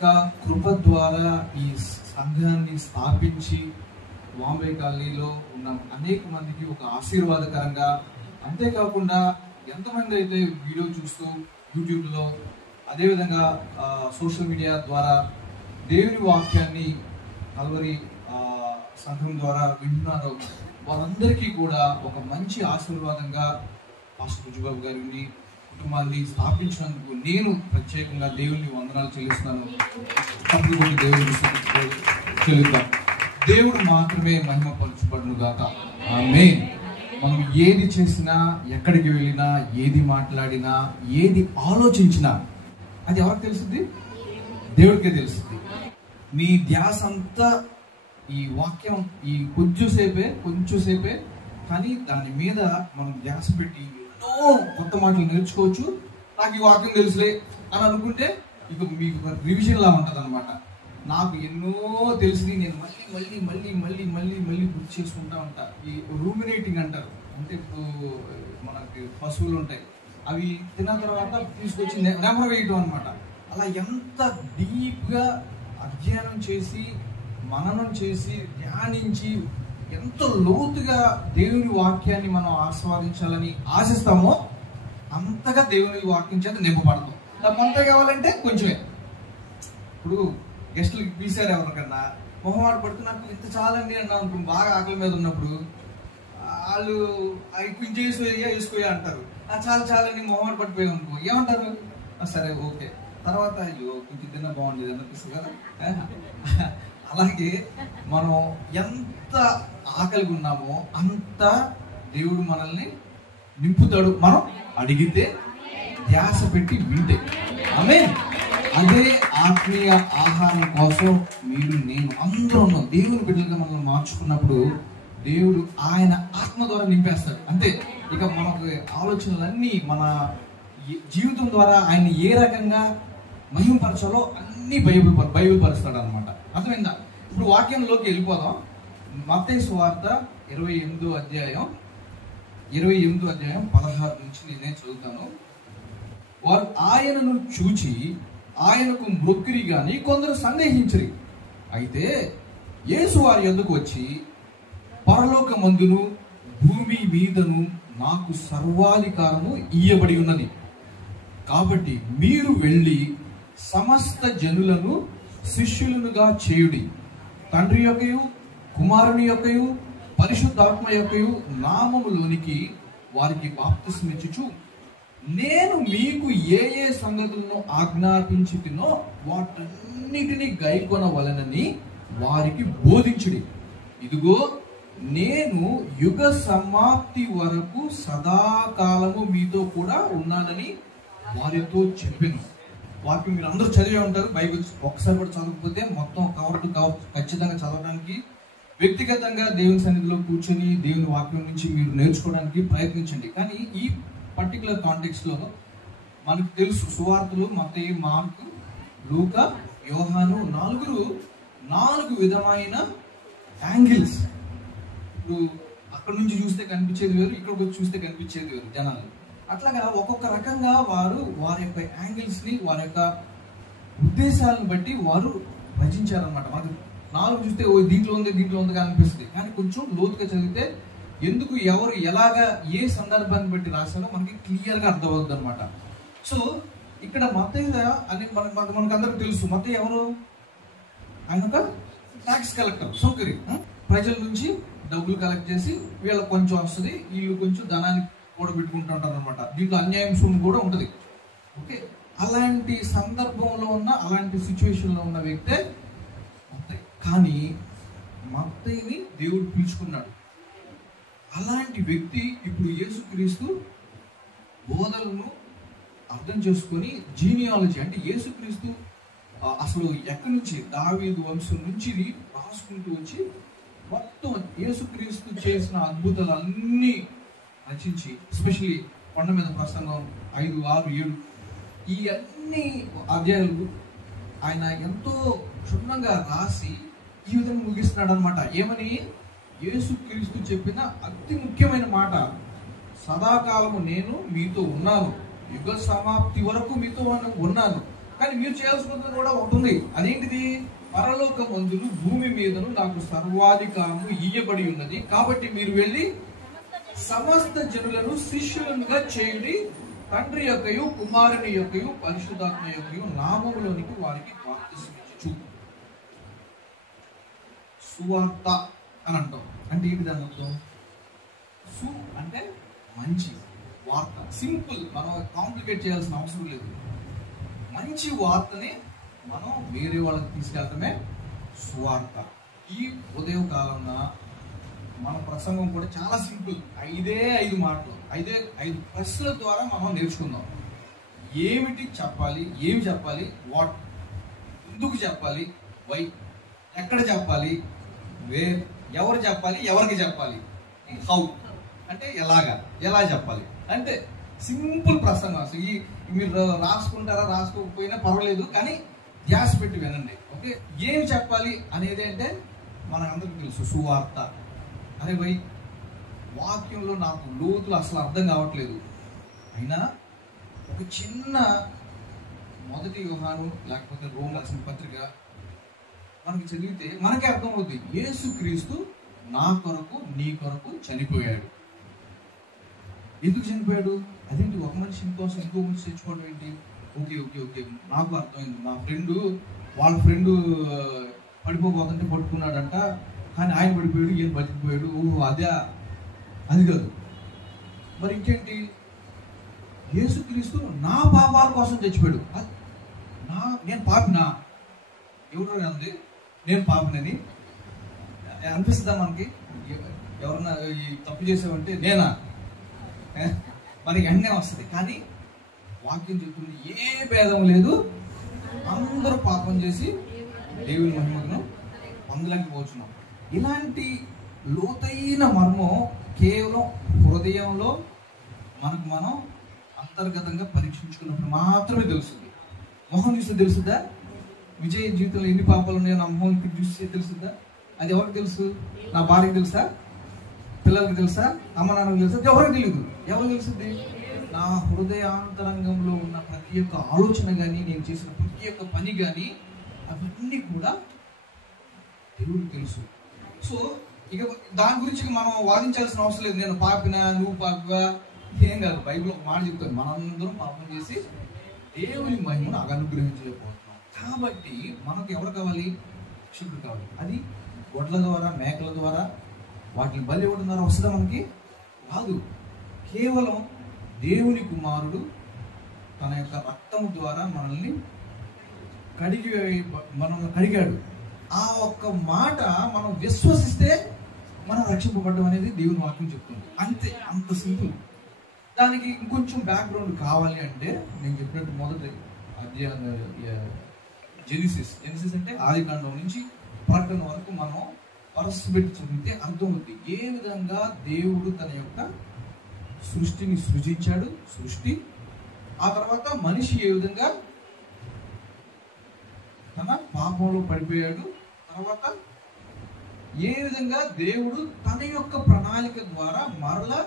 కృప ద్వారా ఈ సంఘాన్ని స్థాపించి బాంబే కాలనీలో ఉన్న అనేక మందికి ఒక ఆశీర్వాదకరంగా, అంతేకాకుండా ఎంతమంది అయితే వీడియో చూస్తూ యూట్యూబ్లో అదేవిధంగా సోషల్ మీడియా ద్వారా దేవుని వాక్యాన్ని కల్వరి సంఘం ద్వారా వింటున్నారో వారందరికీ కూడా ఒక మంచి ఆశీర్వాదంగా పాస్టర్ బుజ్జిబాబు గారిని కుటుంబాన్ని స్థాపించినందుకు నేను ప్రత్యేకంగా దేవుని వందనాలు చెల్లిస్తున్నాను. దేవుని చెల్లిద్దాం. దేవుడు మాత్రమే మహిమపరచబడును గాక. ఆమేన్. మనం ఏది చేసినా, ఎక్కడికి వెళ్ళినా, ఏది మాట్లాడినా, ఏది ఆలోచించినా అది ఎవరికి తెలుస్తుంది? దేవుడికే తెలుస్తుంది. మీ ధ్యాస అంతా ఈ వాక్యం ఈ కొంచెంసేపే కానీ దాని మీద మనం ధ్యాస పెట్టి ఎన్నో కొత్త మాటలు నేర్చుకోవచ్చు. నాకు ఈ వాక్యం తెలుసులే అని అనుకుంటే ఇక మీకు రివిజన్ లా ఉంటుంది అనమాట. నాకు ఎన్నో తెలిసి నేను మళ్ళీ గుర్తు చేసుకుంటా ఉంటా. ఈ రూమినేటింగ్ అంటారు. అంటే ఇప్పుడు మనకి పశువులు ఉంటాయి, అవి తిన్న తర్వాత తీసుకొచ్చి నెమర వేయటం అనమాట. అలా ఎంత డీప్గా అధ్యయనం చేసి, మననం చేసి, ధ్యానించి, ఎంతో లోతుగా దేవుని వాక్యాన్ని మనం ఆస్వాదించాలని ఆశిస్తామో అంతగా దేవుని వాక్యం చేత నింపబడతాం. అంతా కావాలంటే కొంచెమే. ఇప్పుడు గెస్టులకి పిలిచారు ఎవరికన్నా, మొహమాట పడుతూ నాకు ఇంత చాలండి అన్నా అనుకో, బాగా ఆకలి మీద ఉన్నప్పుడు వాళ్ళు అవి కొంచెం వేసుకోయా అంటారు. చాలని మొహమాట పడిపోయాం అనుకో, ఏమంటారు? సరే ఓకే, తర్వాత అయ్యో కొంచెం తిన్నా బాగుండేది అనిపిస్తుంది కదా. అలాగే మనం ఎంత ఆకలిగా ఉన్నామో అంత దేవుడు మనల్ని నింపుతాడు, మనం అడిగితే, ధ్యాస పెట్టి వింటే. ఆమేన్. అదే ఆత్మీయ ఆహారం కోసం మీరు నేను అందరూ ఉన్నాం. దేవుని బిడ్డలుగా మనం మార్చుకున్నప్పుడు దేవుడు ఆయన ఆత్మ ద్వారా నింపేస్తాడు. అంతే. ఇక మనకు ఆలోచనలన్నీ మన జీవితం ద్వారా ఆయన ఏ రకంగా మహిమపరచాలో అన్ని బైబిల్ పరుస్తాడు అనమాట. అర్థమైందా? ఇప్పుడు వాక్యంలోకి వెళ్ళిపోదాం. మత్తయి సువార్త 28వ అధ్యాయం 16 నుంచి నేనే చదువుతాను. వారు ఆయనను చూచి ఆయనకు మ్రొక్కిరి గాని కొందరు సందేహించరి. అయితే యేసు వారి యొద్దకు వచ్చి, పరలోకమందును భూమి మీదను నాకు సర్వాధికారము ఇయ్యబడి ఉన్నది. కాబట్టి మీరు వెళ్ళి సమస్త జనులను శిష్యులనుగా చేయుడి. తండ్రి యొక్కయు కుమారుని యొక్కయు పరిశుద్ధాత్మ యొక్కయు నామములోనికి వారికి బాప్తిస్మిచ్చుచు నేను మీకు ఏ సంగతులను ఆజ్ఞాపించుతునో వాటన్నిటిని గైకొనవలెనని వారికి బోధించుడి. ఇదిగో నేను యుగ సమాప్తి వరకు సదాకాలము మీతో కూడా ఉన్నానని వారితో చెప్పాను. వాక్యం మీరు అందరూ చదివే ఉంటారు. బైబిల్ ఒకసారి కూడా చదవకపోతే మొత్తం కవర్ టు కవర్ ఖచ్చితంగా చదవడానికి, వ్యక్తిగతంగా దేవుని సన్నిధిలో కూర్చొని దేవుని వాక్యం నుంచి మీరు నేర్చుకోవడానికి ప్రయత్నించండి. కానీ ఈ పర్టికులర్ కాంటెక్స్ట్ లో మనకు తెలుసు, సువార్తలు మత్తయి, మార్కు, లూకా, యోహాను 4 విధమైన యాంగిల్స్. ఇప్పుడు అక్కడ నుంచి చూస్తే కనిపించేది వేరు, ఇక్కడికి వచ్చి చూస్తే కనిపించేది వేరు జనాలు. అట్లాగా ఒక్కొక్క రకంగా వారి యొక్క యాంగిల్స్ ని, వారి యొక్క ఉద్దేశాలను బట్టి వారు రచించారనమాట. మనకు 4 చూస్తే దీంట్లో ఉందిగా అనిపిస్తుంది. కానీ కొంచెం లోతుగా చదివితే ఎందుకు, ఎవరు, ఎలాగా, ఏ సందర్భాన్ని బట్టి రాశారో మనకి క్లియర్ గా అర్థమవుతుంది అనమాట. సో ఇక్కడ మత్తయి అని మనకు అందరికి తెలుసు. మత్తయి ఎవరు? ఆయన ఒక ట్యాక్స్ కలెక్టర్, సౌకర్య. ప్రజల నుంచి డబ్బులు కలెక్ట్ చేసి వీళ్ళకి కొంచెం వస్తుంది, వీళ్ళు కొంచెం ధనాన్ని కూడా పెట్టుకుంటుంటారు అనమాట. దీంట్లో అన్యాయం సూమ్ కూడా ఉంటుంది. ఓకే, అలాంటి సందర్భంలో ఉన్న, అలాంటి సిచ్యువేషన్ లో ఉన్న వ్యక్తే మత్తయి. కానీ మత్తయిని దేవుడు పిలుచుకున్నాడు. అలాంటి వ్యక్తి ఇప్పుడు యేసుక్రీస్తు బోధలను అర్థం చేసుకొని, జీనియాలజీ అంటే యేసుక్రీస్తు అసలు ఎక్కడి నుంచి, దావీదు వంశం నుంచి రాసుకుంటూ వచ్చి మొత్తం యేసుక్రీస్తు చేసిన అద్భుతాలన్నీ రచించి, ఎస్పెషల్లీ కొండ మీద ప్రసంగం 5, 6, 7 ఈ అన్ని అధ్యాయాలు ఆయన ఎంతో క్షుణ్ణంగా రాసి ఈ విధంగా ముగిస్తున్నాడు అనమాట. ఏమని? యేసుక్రీస్తు చెప్పిన అతి ముఖ్యమైన మాట, సదాకాలము నేను మీతో ఉన్నాను, యుగ సమాప్తి వరకు మీతో ఉన్నాను. కానీ మీరు చేయాల్సినది కూడా ఒకటి ఉంది. అదేంటిది? పరలోక మందులు భూమి మీదను నాకు సర్వాధికారము ఇయ్యబడి ఉన్నది, కాబట్టి మీరు వెళ్ళి సమస్త జనులను శిష్యులుగా చేయండి, తండ్రి యొక్కయు కుమారుని యొక్కయు పరిశుద్ధాత్మ యొక్కయు నామములోనికి వారికి బాప్తిస్మమిచ్చు. సువార్త అని అంటాం. అంటే ఏంటి దాని అర్థం? సు అంటే మంచి వార్త, సింపుల్, మనం కాంప్లికేట్ చేయాల్సిన అవసరం లేదు. మంచి వార్తని మనం వేరే వాళ్ళకి తీసుకెళ్ళటమే సువార్త. ఈ ఉదయం కాలంలో మన ప్రసంగం కూడా చాలా సింపుల్. 5 మాటలు, 5 ప్రశ్నల ద్వారా మనం నేర్చుకుందాం. ఏమిటి చెప్పాలి, ఏమి చెప్పాలి, వాట్, ఎందుకు చెప్పాలి, వై, ఎక్కడ చెప్పాలి, వేర్, ఎవరు చెప్పాలి, ఎవరికి చెప్పాలి, హౌ అంటే ఎలా చెప్పాలి. అంటే సింపుల్ ప్రసంగం. అసలు ఈ మీరు రాసుకుంటారా రాసుకోకపోయినా పర్వాలేదు, కానీ ధ్యాస పెట్టి వినండి. ఓకే, ఏమి చెప్పాలి అనేది అంటే మనకందరికీ తెలుసు, సువార్త. అరే భయ్, వాక్యంలో నాకు లోతులు అసలు అర్థం కావట్లేదు. అయినా ఒక చిన్న 1 యోహాను లేకపోతే రోమ్ రాసిన పత్రిక మనకి చదివితే మనకే అర్థమవుతుంది. యేసుక్రీస్తు నా కొరకు నీ కొరకు చనిపోయాడు. ఎందుకు చనిపోయాడు? అదేంటి ఒక మనిషి కోసం ఇంకో మనిషి తెచ్చుకోవడం ఏంటి? ఓకే నాకు అర్థమైంది. మా వాళ్ళ ఫ్రెండ్ పడిపోతుంటే పట్టుకున్నాడంట, కానీ ఆయన పడిపోయాడు, ఈయన బతికిపోయాడు. ఓహో అది కాదు. మరి ఇంకేంటి? యేసుక్రీస్తు నా పాపాల కోసం చచ్చిపోయాడు. నేను పాపినా? ఎవరు అంది నేను పాపినని అనిపిస్తుందా మనకి? ఎవరన్నా ఈ తప్పు చేసావంటే నేనా? మనకి ఎన్నే వస్తుంది. కానీ వాక్యం చెప్తుంది ఏ భేదం లేదు, అందరూ పాపం చేసి దేవుని మహిమను పొందలేకపోతున్నాం. ఇలాంటి లోతైన మర్మం కేవలం హృదయంలో మనం అంతర్గతంగా పరీక్షించుకున్నప్పుడు మాత్రమే తెలుస్తుంది. మొహం చూస్తే తెలుస్తుందా? విజయ జీవితంలో ఎన్ని పాపాలు ఉన్నాయో నా మొహం చూస్తే తెలుస్తుందా? అది ఎవరికి తెలుసు? నా భార్యకి తెలుసా? పిల్లలకి తెలుసా? అమ్మ నాన్నకి తెలుసా? ఎవరికి తెలియదు. ఎవరికి తెలుస్తుంది? నా హృదయాంతరంగంలో ఉన్న ప్రతి ఒక్క ఆలోచన కానీ, నేను చేసిన ప్రతి ఒక్క పని కానీ, అవన్నీ కూడా దేవుడికి తెలుసు. సో ఇక దాని గురించి మనం వాదించాల్సిన అవసరం లేదు. నేను పాపినా, నువ్వు పాపివా, ఏం కాదు. బైబిల్ ఒక మాట చెప్తాను, మనందరం పాపం చేసి దేవుని మహిమను అనుగ్రహించలేకపోతున్నాం. కాబట్టి మనకు ఎవరు కావాలి? రక్షకుడు కావాలి. అది గొడ్ల ద్వారా, మేకల ద్వారా, వాటిని బలి ఇవ్వడం ద్వారా వస్తుందా? మనకి రాదు. కేవలం దేవుని కుమారుడు తన యొక్క రక్తము ద్వారా మనల్ని కడిగాడు. ఆ ఒక్క మాట మనం విశ్వసిస్తే మనం రక్షింపబడ్డం అనేది దేవుని వాక్యం చెప్తుంది. అంతే, అంత సింపుల్. దానికి ఇంకొంచెం బ్యాక్గ్రౌండ్ కావాలి అంటే నేను చెప్పినట్టు మొదటి అధ్యాయం జెనిసిస్ అంటే ఆదికాండం నుంచి ప్రకటన వరకు మనం పరస్పెట్టి చదివితే అర్థమవుతుంది ఏ విధంగా దేవుడు తన యొక్క సృష్టిని సృజించాడు. ఆ తర్వాత మనిషి ఏ విధంగా తన పాపంలో పడిపోయాడు. తర్వాత ఏ విధంగా దేవుడు తన యొక్క ప్రణాళిక ద్వారా మరలా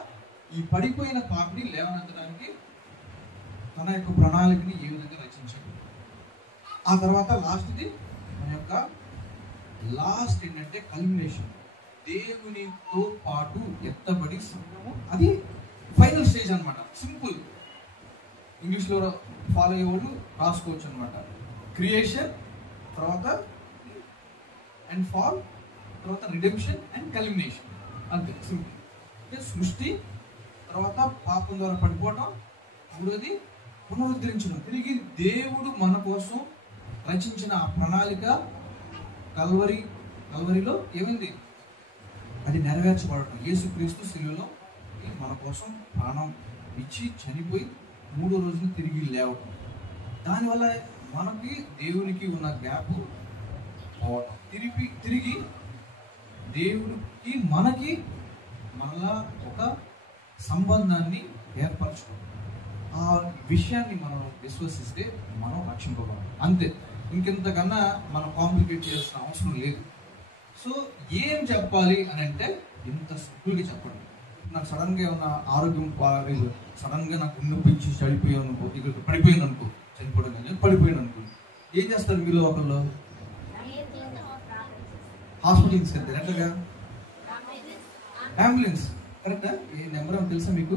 ఈ పడిపోయిన పాపిని లేవనెత్తడానికి తన యొక్క ప్రణాళికని ఏ విధంగా రచించాడు. ఆ తర్వాత లాస్ట్ ఏంటంటే కల్మినేషన్, దేవునితో పాటు ఎత్తబడి సంఘము. అది ఫైనల్ స్టేజ్ అనమాట. సింపుల్, ఇంగ్లీష్లో ఫాలో అయ్యేవాళ్ళు రాసుకోవచ్చు అనమాట. క్రియేషన్, తర్వాత అండ్ ఫాల్, తర్వాత రిడెంప్షన్ అండ్ కల్మినేషన్. అంతే, సింపుల్. అంటే సృష్టి, తర్వాత పాపం ద్వారా పడిపోవటం, మూడోది పునరుద్ధరించడం. తిరిగి దేవుడు మన కోసం రచించిన ఆ ప్రణాళిక కల్వరిలో ఏమైంది? అది నెరవేర్చబడటం. యేసుక్రీస్తు శిలువలో మన కోసం ప్రాణం ఇచ్చి చనిపోయి 3వ రోజున తిరిగి లేవటం. దానివల్ల మనకి దేవునికి ఉన్న గ్యాప్ పోవటం, తిరిగి దేవుడికి మనకి మళ్ళా ఒక సంబంధాన్ని ఏర్పరచుకోవడం. ఆ విషయాన్ని మనం విశ్వసిస్తే మనం రక్షింపబడాలి. అంతే, ఇంకెంతకన్నా మనం కాంప్లికేట్ చేయాల్సిన అవసరం లేదు. సో ఏం చెప్పాలి అని అంటే ఇంత సింపుల్గా చెప్పండి. నాకు సడన్గా ఏమన్నా ఆరోగ్యం బాగాలేదు, సడన్గా నాకు నొప్పించి పడిపోయాను అనుకో, చనిపోవడం కానీ పడిపోయాను అనుకో, ఏం చేస్తారు మీలో ఒకళ్ళు? హాస్పిటల్ తీసుకెళ్తారు. ఎట్లాగా? అంబులెన్స్. కరెక్టా? ఏ నెంబర్ అని తెలుసా మీకు?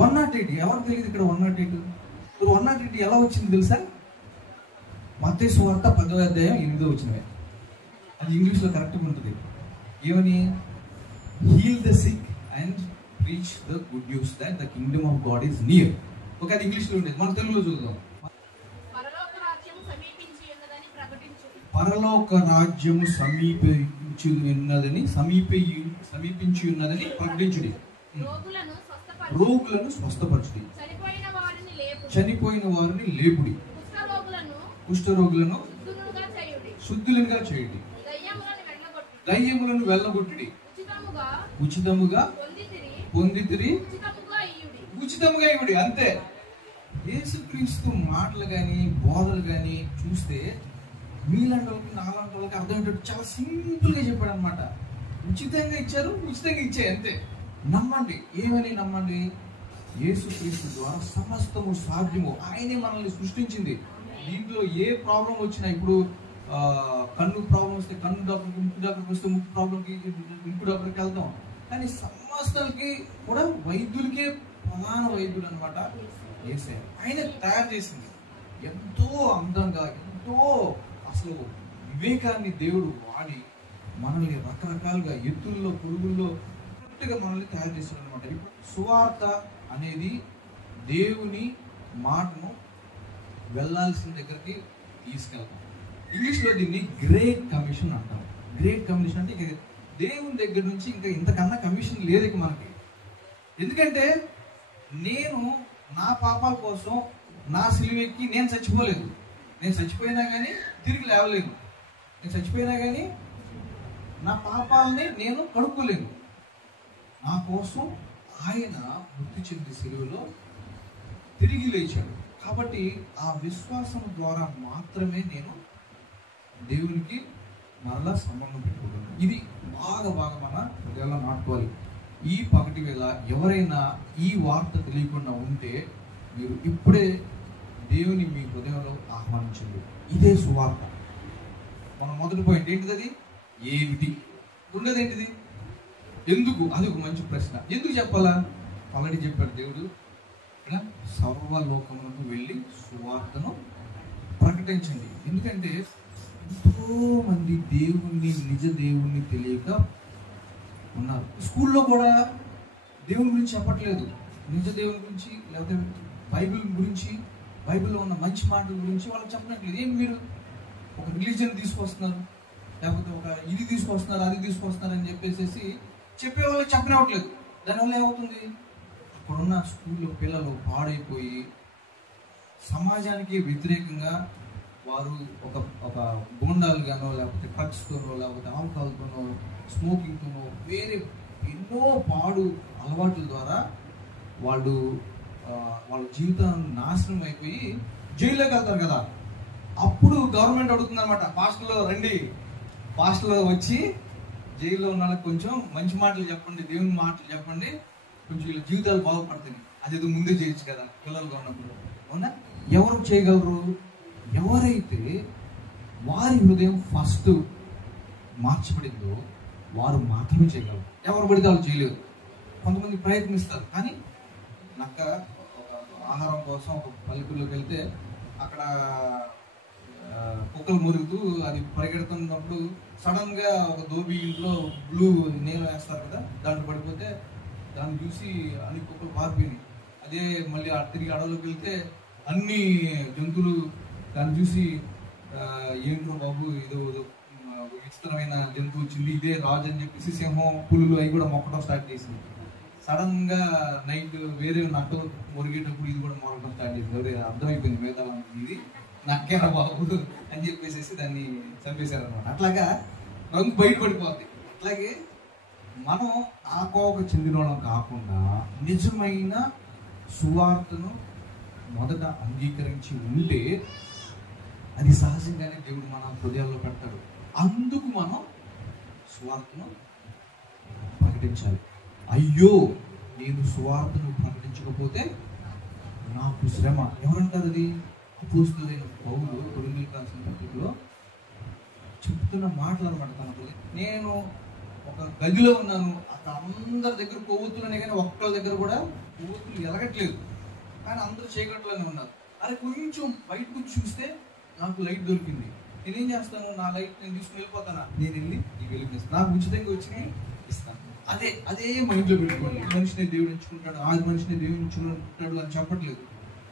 108. ఎవరికి తెలియదు ఇక్కడ 108? 108 ఎలా వచ్చింది తెలుసా? మత్తయి సువార్త 10వ అధ్యాయం 8వ వచనమే. అది ఇంగ్లీష్లో కరెక్ట్గా ఉంటుంది. ఏమని? Heal the sick and preach the good news that the kingdom of God is near. ఒక అది ఇంగ్లీష్లో ఉండేది, మన తెలుగులో చూద్దాం. పరలోక రాజ్యము సమీపించి ఉన్నదని ప్రకటించుడి. రోగులను స్వస్థపరచుడి. చనిపోయిన వారిని లేపుడి. కుష్ఠరోగులను శుద్ధులుగా చేయుడి. దయ్యములను వెళ్ళగొట్టుడి. ఉచితముగా పొందితిరి, ఉచితముగా ఇవ్వడి. అంతే. యేసుక్రీస్తు మాటలు కానీ బోధలు కానీ చూస్తే మీలాంటి వాళ్ళకి నాలాంటి వాళ్ళకి అర్థమయ్యేటట్టు చాలా సింపుల్ గా చెప్పాడు అనమాట. ఉచితంగా ఇచ్చారు, ఉచితంగా ఇచ్చే, అంతే. నమ్మండి. ఏమని నమ్మండి? యేసుక్రీస్తు ద్వారా సమస్తము సాధ్యము. ఆయనే మనల్ని సృష్టించింది. దీంట్లో ఏ ప్రాబ్లం వచ్చినా, ఇప్పుడు కన్ను ప్రాబ్లం వస్తే కన్ను డాక్టర్కి, ముక్కు డాక్టర్కి వస్తే ముక్కు ప్రాబ్లంకి ముక్కు డాక్టర్కి వెళ్తాం. కానీ సమస్తలకి కూడా వైద్యులకే ప్రధాన వైద్యులు అనమాట యేసయ్య. ఆయన తయారు చేసింది ఎంతో అందంగా, ఎంతో అసలు వివేకాన్ని దేవుడు వాడి మనల్ని రకరకాలుగా ఎత్తుల్లో పురుగుల్లో మనల్ని తయారు చేశాడు అనమాట. ఇప్పుడు సువార్త అనేది దేవుని మాటను వెళ్ళాల్సిన దగ్గరికి తీసుకెళ్తాం. ఇంగ్లీష్లో దీన్ని గ్రేట్ కమిషన్ అంటాం. గ్రేట్ కమిషన్ అంటే ఇక దేవుని దగ్గర నుంచి ఇంకా ఇంతకన్నా కమిషన్ లేదు ఇక మనకి. ఎందుకంటే నేను నా పాపాల కోసం నా సిలువెక్కి నేను చచ్చిపోలేదు. నేను చచ్చిపోయినా కానీ తిరిగి లేవలేను. నేను చచ్చిపోయినా కానీ నా పాపాలని నేను కడుక్కోలేను. నా కోసం ఆయన మృతి చెంది సిలువలో తిరిగి లేచాడు. కాబట్టి ఆ విశ్వాసం ద్వారా మాత్రమే నేను దేవునికి మరలా సంబంధం పెట్టుకోగలను. ఇది బాగా మన హృదయాల్లో నాటుకోవాలి. ఈ పగటి వేళ ఎవరైనా ఈ వార్త తెలియకుండా ఉంటే మీరు ఇప్పుడే దేవుని మీ హృదయంలో ఆహ్వానించండి. ఇదే సువార్త. మన మొదటి పాయింట్ ఏంటిది? అది ఏమిటి? ఉండేది ఏంటిది? ఎందుకు? అది ఒక మంచి ప్రశ్న. ఎందుకు చెప్పాలా? ఆల్రెడీ చెప్పాడు దేవుడు, ఇలా సర్వలోకములకు వెళ్ళి సువార్తను ప్రకటించండి. ఎందుకంటే ఎంతో మంది దేవుణ్ణి, నిజ దేవుణ్ణి తెలియక ఉన్నారు. స్కూల్లో కూడా దేవుని గురించి చెప్పట్లేదు. నిజ దేవుని గురించి, లేకపోతే బైబిల్ గురించి, బైబిల్లో ఉన్న మంచి మాటల గురించి వాళ్ళకి చెప్పట్లేదు. ఏం మీరు ఒక రిలీజన్ తీసుకొస్తున్నారు, లేకపోతే ఒక ఇది తీసుకొస్తున్నారు, అది తీసుకొస్తున్నారు అని చెప్పేసి చెప్పే వాళ్ళకి చెప్పనివ్వట్లేదు. దానివల్ల ఏమవుతుంది? అక్కడున్న స్కూల్లో పిల్లలు పాడైపోయి సమాజానికి వ్యతిరేకంగా వారు ఒక గోండాలుగానో, లేకపోతే డ్రగ్స్తోనో, లేకపోతే ఆల్కహాల్తోనో, స్మోకింగ్తోనో, వేరే ఎన్నో పాడు అలవాట్ల ద్వారా వాళ్ళ జీవితాన్ని నాశనం అయిపోయి జైల్లోకి వెళ్తారు కదా. అప్పుడు గవర్నమెంట్ అడుగుతుంది అనమాట, పాస్టర్లో రండి, పాస్టర్లో వచ్చి జైల్లో ఉన్న వాళ్ళకి కొంచెం మంచి మాటలు చెప్పండి, దేవుని మాటలు చెప్పండి, కొంచెం వీళ్ళ జీవితాలు బాగుపడతాయి. అదేదో ముందే చేయొచ్చు కదా పిల్లలుగా ఉన్నప్పుడు. అవునా? ఎవరు చేయగలరు? ఎవరైతే వారి హృదయం ఫస్ట్ మార్చబడిందో వారు మాత్రమే చేయగలరు. ఎవరు పడితే వాళ్ళు చేయలేరు. కొంతమంది ప్రయత్నిస్తారు, కానీ నక్క ఆహారం కోసం ఒక పల్లెటూరులోకి వెళ్తే అక్కడ కుక్కలు మురుగుతూ అది పరిగెడుతున్నప్పుడు సడన్ గా ఒక దోబి ఇంట్లో బ్లూ నేల వేస్తారు కదా, దాంట్లో పడిపోతే దాన్ని చూసి అన్ని కుక్కలు పారిపోయినాయి. అదే మళ్ళీ తిరిగి అడవులోకి వెళ్తే అన్ని జంతువులు దాన్ని చూసి ఏంటో బాబు ఇదో విచిత్రమైన జంతువు వచ్చింది, ఇదే రాజు అని చెప్పేసి సింహం, పులులు అవి కూడా మొక్కడం స్టార్ట్ చేసింది. సడన్ గా నైట్ వేరే నక్క మురిగేటప్పుడు ఇది కూడా మొరగడం స్టార్ట్ చేసింది. అర్థమైపోయింది మిగతా ఇది నక్కేరా బాబు అని చెప్పేసి దాన్ని చంపేశారు అనమాట. అట్లాగా రంగు బయటపడిపోద్ది. అట్లాగే మనం ఆ కోవకు చెందిన వాళ్ళం కాకుండా నిజమైన సువార్తను మొదట అంగీకరించి ఉంటే అది సహజంగానే దేవుడు మన హృదయాల్లో పెడతాడు. అందుకు మనం సువార్తను ప్రకటించాలి. అయ్యో నేను సువార్తను ప్రకటించకపోతే నాకు శ్రమ. ఎవరంటారు అది? అపోస్తలుడైన పౌలు కొరింథీయులకు రాసిన పత్రికలో చెప్తున్న మాటలు అనమాట. తనకు నేను ఒక గదిలో ఉన్నాను, అక్కడ అందరి దగ్గర కొవ్వొత్తులనే కానీ ఒక్కళ్ళ దగ్గర కూడా కొవ్వొత్తులు ఎలగట్లేదు, కానీ అందరూ చీకట్లోనే ఉన్నారు. అది కొంచెం బయటకు చూస్తే నాకు లైట్ దొరికింది, నేనేం చేస్తాను, నా లైట్ నేను తీసుకుని వెళ్ళిపోతానా, నేను వెళ్ళి నీకు వెలిగిస్తాను, నాకు ఉచితంగా వచ్చి ఇస్తాను. అదే మైండ్లో పెట్టుకోండి. మనిషిని దేవుడు ఎంచుకుంటాడు, ఆ మనిషిని దేవుడు ఎంచుకుంటాడు అని చెప్పట్లేదు.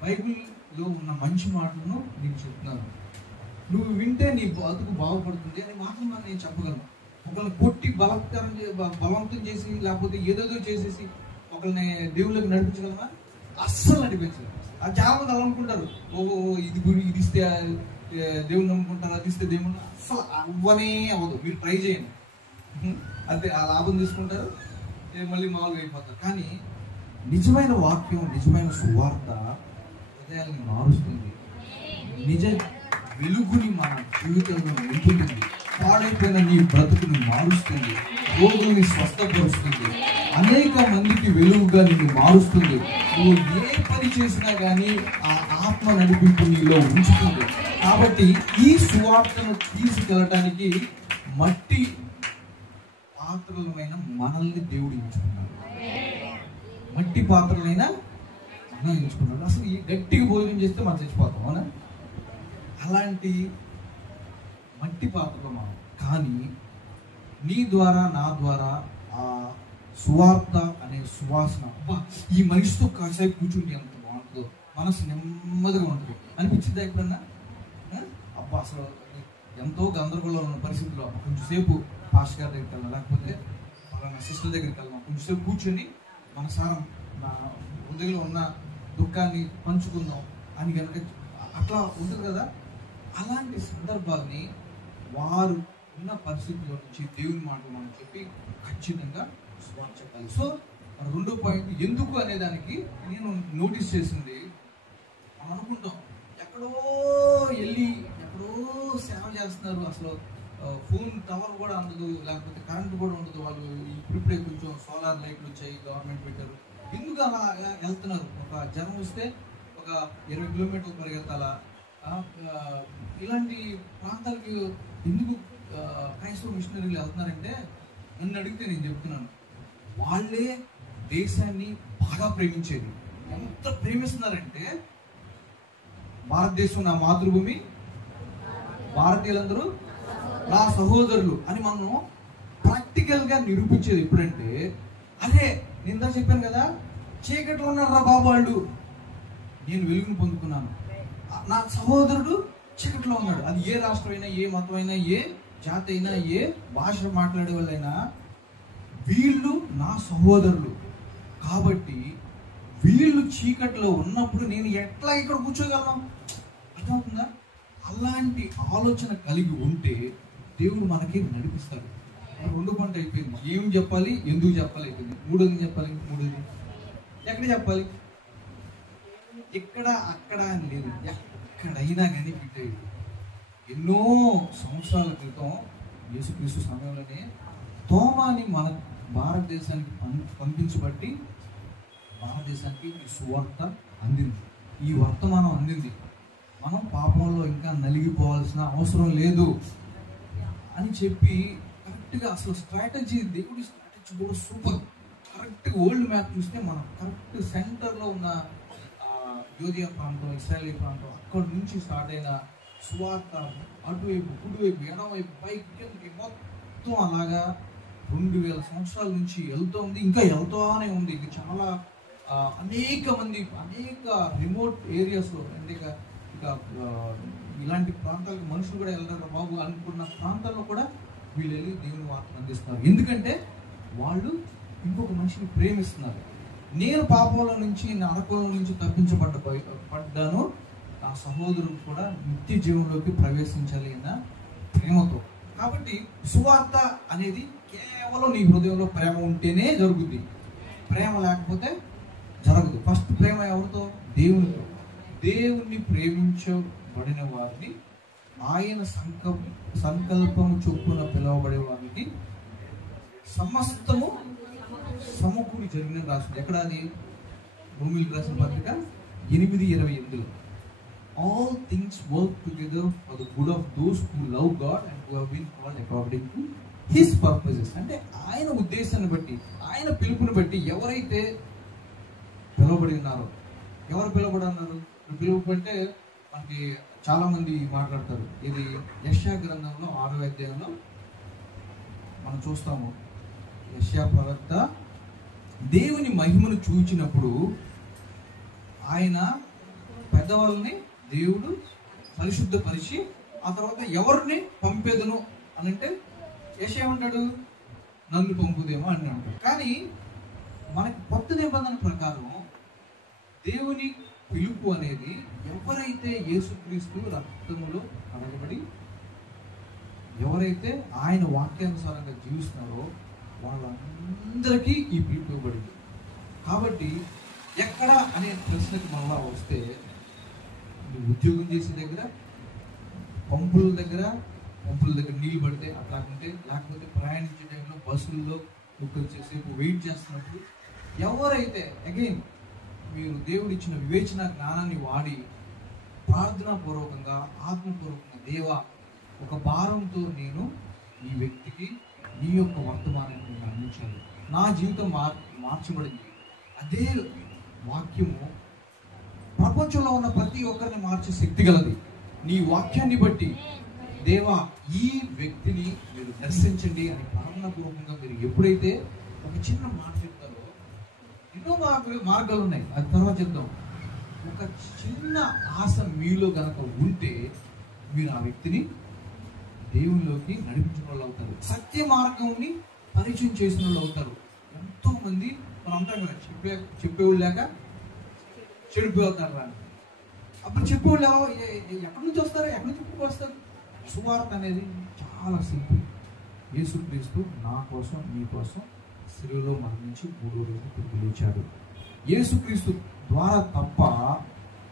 బైబిల్లో ఉన్న మంచి మాటలను నీకు చెప్తున్నాను. నువ్వు వింటే నీ బతుకు బాగుపడుతుంది అనే మాటలు నేను చెప్పగలను. ఒకరిని కొట్టి బలవంతం చేసి లేకపోతే ఏదేదో చేసేసి ఒకరిని దేవుళ్ళకి నడిపించగలమా? అస్సలు నడిపించలేదు. అది చాలా మంది అలా అనుకుంటారు, ఇది ఇస్తే దేవుని నమ్ముకుంటారు, అది ఇస్తే దేవుని, అస్సలు అవ్వనే అవ్వదు. మీరు ట్రై చేయండి, అంతే. ఆ లాభం తీసుకుంటారు, మళ్ళీ మామూలుగా అయిపోతారు. కానీ నిజమైన వాక్యం, నిజమైన సువార్త హృదయాన్ని మారుస్తుంది, నిజ వెలుగుని మన జీవితంలో నింపుతుంది, పాడైపోయిన నీ బ్రతుకుని మారుస్తుంది, రోగుల్ని స్వస్థపరుస్తుంది, అనేక మందికి వెలుగుగా నిన్ను మారుస్తుంది. నువ్వు ఏ పని చేసినా కానీ ఆ ఆత్మ నడిపింపు నీలో ఉంచుతుంది. కాబట్టి ఈ సువార్తను తీసుకెళ్ళటానికి మట్టి పాత్రలమైన మనల్ని దేవుడు ఎంచుకున్నాడు. మట్టి పాత్రలైన మనం ఎంచుకున్నాడు. అసలు ఈ గట్టిగా భోజనం చేస్తే మనం చచ్చిపోతాం, అవునా? అలాంటి మట్టి పాత్రలో మనం, కానీ నీ ద్వారా నా ద్వారా ఆ సువార్త అనే సువాసన, అబ్బా ఈ మనిషితో కాసేపు కూర్చుంటే ఎంత బాగుంటుందో, మనసు నెమ్మదిగా ఉంటుంది అనిపించింది ఎప్పుడన్నా? అబ్బా అసలు ఎంతో గందరగోళంలో ఉన్న పరిస్థితుల్లో కొంచెంసేపు పాస్టర్ గారి దగ్గరికి వెళ్దాం, లేకపోతే మన సిస్టర్ దగ్గరికి వెళ్దాం, కొంచెంసేపు కూర్చొని మన సారం నా హృదయంలో ఉన్న దుఃఖాన్ని పంచుకుందాం అని కనుక అట్లా ఉంటుంది కదా. అలాంటి సందర్భాన్ని వారు ఉన్న పరిస్థితుల్లో నుంచి దేవుని మాటలు మనం చెప్పి ఖచ్చితంగా సువార్త చెప్పాలి. సో మన రెండో పాయింట్ ఎందుకు అనే దానికి నేను నోటీస్ చేసింది, మనం అనుకుంటాం ఎక్కడో వెళ్ళి ఎక్కడో సేవ చేస్తున్నారు, అసలు ఫోన్ టవర్ కూడా అందదు, లేకపోతే కరెంట్ కూడా ఉండదు, వాళ్ళు ఇప్పుడిప్పుడే కొంచెం సోలార్ లైట్లు వచ్చాయి, గవర్నమెంట్ పెట్టారు, ఎందుకు అలా వెళ్తున్నారు? ఒక జనం వస్తే ఒక 20 కిలోమీటర్లు పరిగెత్తాలా? ఇలాంటి ప్రాంతాలకి ఎందుకు క్రైస్తవ మిషనరీలు వెళ్తున్నారంటే, నన్ను అడిగితే నేను చెప్తున్నాను, వాళ్ళే దేశాన్ని బాగా ప్రేమించేది. ఎంత ప్రేమిస్తున్నారంటే, భారతదేశం నా మాతృభూమి, భారతీయులందరూ నా సహోదరులు అని మనం ప్రాక్టికల్ గా నిరూపించేది ఎప్పుడంటే, అదే నేను చెప్పాను కదా, చీకట్లో ఉన్నారు రా బాబు వాళ్ళు, నేను వెలుగును పొందుకున్నాను, నా సహోదరుడు చీకట్లో ఉన్నాడు. అది ఏ రాష్ట్రం అయినా, ఏ మతం అయినా, ఏ జాతి అయినా, ఏ భాష మాట్లాడే వాళ్ళైనా, వీళ్ళు నా సహోదరులు. కాబట్టి వీళ్ళు చీకట్లో ఉన్నప్పుడు నేను ఎట్లా ఇక్కడ కూర్చోగలను? అర్థమవుతుందా? అలాంటి ఆలోచన కలిగి ఉంటే దేవుడు మనకి నడిపిస్తాడు. రెండు పంట అయిపోయింది. ఏం చెప్పాలి, ఎందుకు చెప్పాలి అయిపోయింది. మూడోది చెప్పాలి, మూడోది ఎక్కడ చెప్పాలి? ఇక్కడ అక్కడ అని లేదు, ఎక్కడైనా కానీ ఫిట్ అయ్యింది. ఎన్నో సంవత్సరాల క్రితం యేసుక్రీస్తు సమయంలోనే తోమాని మన భారతదేశానికి పంపించబట్టి భారతదేశానికి ఈ సువార్త అందింది, ఈ వర్తమానం అందింది. మనం పాపంలో ఇంకా నలిగిపోవాల్సిన అవసరం లేదు అని చెప్పి కరెక్ట్గా, అసలు స్ట్రాటజీ, దేవుడి స్ట్రాటజీ కూడా సూపర్. కరెక్ట్గా వరల్డ్ మ్యాప్ చూస్తే మనం కరెక్ట్ సెంటర్లో ఉన్న యోధియా ప్రాంతం, ఇశ్రాయేలీ ప్రాంతం, అక్కడి నుంచి స్టార్ట్ అయిన సువార్త అటువైపు, కుడివైపు, ఎడమవైపు, పైకి, కిందకి మొత్తం అలాగా 2000 సంవత్సరాల నుంచి వెళ్తూ ఉంది, ఇంకా వెళ్తూనే ఉంది. ఇది చాలా అనేక మంది, అనేక రిమోట్ ఏరియాస్లో, అంటే ఇక ఇలాంటి ప్రాంతాలకు మనుషులు కూడా వెళ్తారు బాబు అనుకున్న ప్రాంతాల్లో కూడా వీళ్ళు వెళ్ళి దేవుని వార్తను అందిస్తున్నారు. ఎందుకంటే వాళ్ళు ఇంకొక మనిషిని ప్రేమిస్తున్నారు. నేను పాపంలో నుంచి, నరకంలో నుంచి తప్పించబడ్డాను, నా సహోదరుడు కూడా నిత్య జీవంలోకి ప్రవేశించాలి అన్న ప్రేమతో. కాబట్టి సువార్త అనేది కేవలం నీ హృదయంలో ప్రేమ ఉంటేనే జరుగుద్ది, ప్రేమ లేకపోతే జరగదు. ఫస్ట్ ప్రేమ ఎవరితో? దేవునితో. దేవుణ్ణి ప్రేమించబడిన వారిని, ఆయన సంకల్పము చొప్పున పిలువబడే వారికి సమస్తము సమకూడి జరిగిన రాసింది. ఎక్కడ అది? రోమీయులకు రాసిన పత్రిక 8:28. all things work together for the good of those who love God and who have been called according to His purposes. అంటే ఆయన ఉద్దేశాన్ని బట్టి, ఆయన పిలుపుని బట్టి ఎవరైతే పిలువబడి ఉన్నారో, ఎవరు పిలువబడి ఉన్నారు? పిలుపు అంటే మనకి చాలా మంది మాట్లాడతారు. ఇది యెషయా గ్రంథంలో 6వ అధ్యాయంలో మనం చూస్తాము. యెషయా ప్రవక్త దేవుని మహిమను చూచినప్పుడు ఆయన పెద్దవాళ్ళని దేవుడు పరిశుద్ధపరిచి ఆ తర్వాత ఎవరిని పంపేదను అని అంటే యెషయా అంటాడు, నన్ను పంపుదేమో అని అంటాడు. కానీ మనకి కొత్త నిబంధన ప్రకారం దేవుని పిలుపు అనేది ఎవరైతే యేసుక్రీస్తు రక్తములో కడగబడి ఎవరైతే ఆయన వాక్యానుసారంగా జీవిస్తున్నారో వాళ్ళందరికీ ఈ పిలుపు ఇవ్వబడింది. కాబట్టి ఎక్కడ అనే ప్రశ్నకి మళ్ళా వస్తే, ఉద్యోగం చేసే దగ్గర, పంపుల దగ్గర నీళ్ళు పడితే అట్లా ఉంటే, లేకపోతే ప్రయాణించే టైంలో బస్సుల్లో వచ్చేసేపు వెయిట్ చేస్తున్నప్పుడు ఎవరైతే అగైన్ మీరు దేవుడు ఇచ్చిన వివేచన జ్ఞానాన్ని వాడి ప్రార్థనాపూర్వకంగా ఆత్మపూర్వకంగా దేవా ఒక భారంతో నేను ఈ వ్యక్తికి నీ యొక్క వర్తమానాన్ని నేను అందించాలి, నా జీవితం మార్చబడింది. అదే వాక్యము ప్రపంచంలో ఉన్న ప్రతి ఒక్కరిని మార్చే శక్తి గలది. నీ వాక్యాన్ని బట్టి దేవా ఈ వ్యక్తిని మీరు దర్శించండి అని ప్రార్థనాపూర్వకంగా మీరు ఎప్పుడైతే ఒక చిన్న మాట చెప్తారో, ఎన్నో మార్గాలు ఉన్నాయి, అది తర్వాత చెప్తాం. ఒక చిన్న ఆశ మీలో గనక ఉంటే మీరు ఆ వ్యక్తిని దేవునిలోకి నడిపించిన వాళ్ళు అవుతారు, సత్య మార్గంని పరిచయం చేసిన వాళ్ళు అవుతారు. ఎంతో మంది మనం అంటాం కదా, చెప్పేవాళ్ళు లేక చెడిపోతారు రా. అప్పుడు చెప్పేవాళ్ళు ఎక్కడి నుంచి వస్తారు, ఎక్కడి నుంచి వస్తారు? సువార్త అనేది చాలా సింపుల్. యేసుక్రీస్తు నా కోసం నీ కోసం శిలువలో మరణించి 3వ రోజు తిరిగి లేచాడు. యేసుక్రీస్తు ద్వారా తప్ప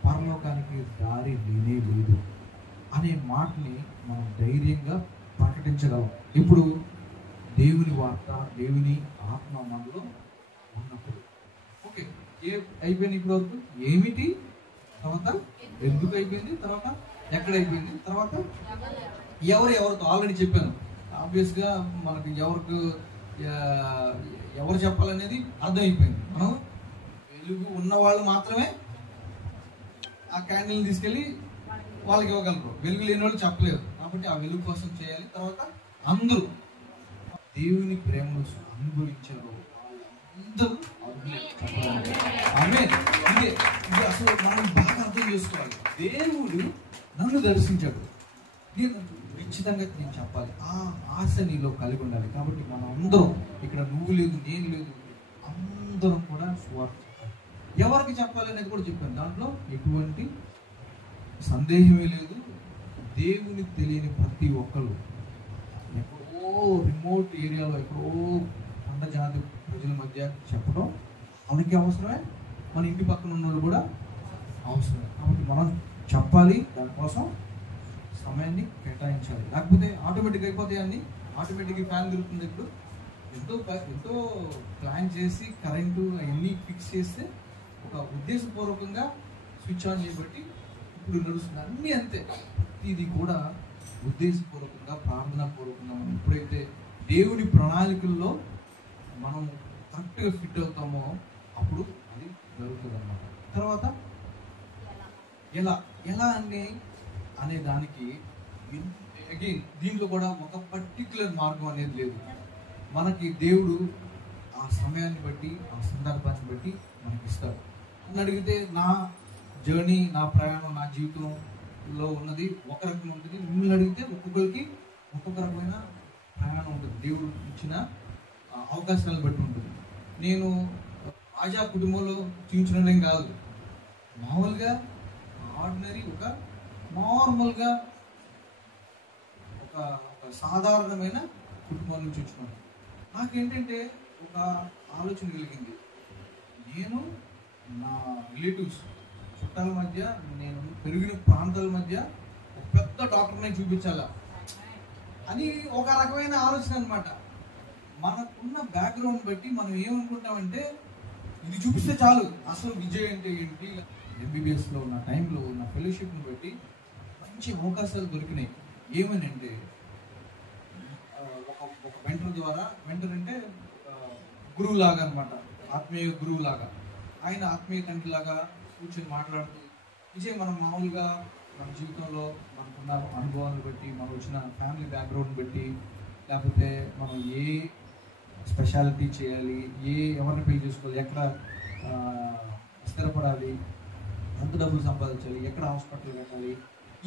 పరలోకానికి దారి లేనే లేదు అనే మాటని మనం ధైర్యంగా ప్రకటించగలం. ఇప్పుడు దేవుని వార్త, దేవుని ఆత్మ మనలో ఉన్నప్పుడు. ఓకే, అయిపోయింది ఇప్పటి వరకు. ఏమిటి, తర్వాత ఎందుకు అయిపోయింది, తర్వాత ఎక్కడ అయిపోయింది, తర్వాత ఎవరితో ఆల్రెడీ చెప్పాను. ఆబ్వియస్గా మనకి ఎవరు చెప్పాలనేది అర్థమైపోయింది. మనం వెలుగు ఉన్న వాళ్ళు మాత్రమే ఆ క్యాండిల్ని తీసుకెళ్ళి వాళ్ళకి ఇవ్వగలరు, వెలుగు లేని వాళ్ళు చెప్పలేరు. కాబట్టి ఆ వెలుగు కోసం చేయాలి. తర్వాత అందరూ దేవుని ప్రేమను అనుభవించారు అందరూ ఇది అసలు మనం బాగా అర్థం చేసుకోవాలి. దేవుడు నన్ను దర్శించాడు, నేను నిశ్చితంగా నేను చెప్పాలి, ఆ ఆశ నీలో కలిగి ఉండాలి. కాబట్టి మనం అందరం ఇక్కడ నువ్వు లేదు నేను లేదు, అందరం కూడా సువార్త ఎవరికి చెప్పాలి అనేది కూడా చెప్పాను. దాంట్లో ఎటువంటి సందేహమే లేదు. దేవుని తెలియని ప్రతి ఒక్కరు ఎక్కడో రిమోట్ ఏరియాలో ఎక్కడో అందజాతి ప్రజల మధ్య చెప్పడం మనకి అవసరమే, మన ఇంటి పక్కన ఉన్న వాళ్ళు కూడా అవసరమే. కాబట్టి మనం చెప్పాలి, దానికోసం సమయాన్ని కేటాయించాలి. లేకపోతే ఆటోమేటిక్గా అయిపోతాయి అన్ని. ఆటోమేటిక్గా ఫ్యాన్ తిరుగుతుంది. ఇప్పుడు ఎంతో ప్లాన్ చేసి కరెంటు అవన్నీ ఫిక్స్ చేస్తే ఒక ఉద్దేశపూర్వకంగా స్విచ్ ఆన్ చేయబట్టి ఇప్పుడు నడుస్తుంది. అన్నీ అంతే. ఇది కూడా ఉద్దేశపూర్వకంగా ప్రార్థనాపూర్వకంగా మనం ఎప్పుడైతే దేవుని ప్రణాళికల్లో మనం కరెక్ట్గా ఫిట్ అవుతామో అప్పుడు అది జరుగుతుంది అన్నమాట. తర్వాత ఎలా అనే దానికి అగైన్ దీంట్లో కూడా ఒక పర్టిక్యులర్ మార్గం అనేది లేదు. మనకి దేవుడు ఆ సమయాన్ని బట్టి ఆ సందర్భాన్ని బట్టి మనకి ఇస్తారు. నన్ను అడిగితే నా జర్నీ, నా ప్రయాణం, నా జీవితంలో ఉన్నది ఒక రకం ఉంటుంది. మిమ్మల్ని అడిగితే ఒక్కొక్కరికి ఒక్కొక్క రకమైన ప్రయాణం ఉంటుంది. దేవుడు ఇచ్చిన అవకాశాలను బట్టి ఉంటుంది. నేను రాజా కుటుంబంలో జీవించడం కాదు, మామూలుగా ఆర్డినరీ ఒక నార్మల్గా ఒక సాధారణమైన కుటుంబం నుంచి వచ్చినాను. నాకేంటంటే ఒక ఆలోచన కలిగింది, నేను నా రిలేటివ్స్ చుట్టాల మధ్య, నేను పెరిగిన ప్రాంతాల మధ్య ఒక పెద్ద డాక్టర్ని చూపించాలా అని ఒక రకమైన ఆలోచన అనమాట. మనకున్న బ్యాక్గ్రౌండ్ బట్టి మనం ఏమనుకుంటామంటే ఇది చూపిస్తే చాలు, అసలు విజయ్ అంటే ఏంటి, ఎంబీబీఎస్లో ఉన్న టైంలో ఉన్న ఫెలోషిప్ ఫెలోషిప్ని బట్టి మంచి అవకాశాలు దొరికినాయి. ఏమని అంటే ఒక మెంటర్ ద్వారా, మెంటర్ అంటే గురువు లాగా అనమాట, ఆత్మీయ గురువు లాగా. ఆయన ఆత్మీయ తండ్రి లాగా కూర్చొని మాట్లాడుతూ విజయ్ మనం మామూలుగా మన జీవితంలో మనకున్న అనుభవాలను బట్టి, మనం వచ్చిన ఫ్యామిలీ బ్యాక్గ్రౌండ్ బట్టి, లేకపోతే మనం ఏ స్పెషాలిటీ చేయాలి, ఎవరిని పెళ్లి చేసుకోవాలి, ఎక్కడ స్థిరపడాలి, ఎంత డబ్బులు సంపాదించాలి, ఎక్కడ హాస్పిటల్ కట్టాలి,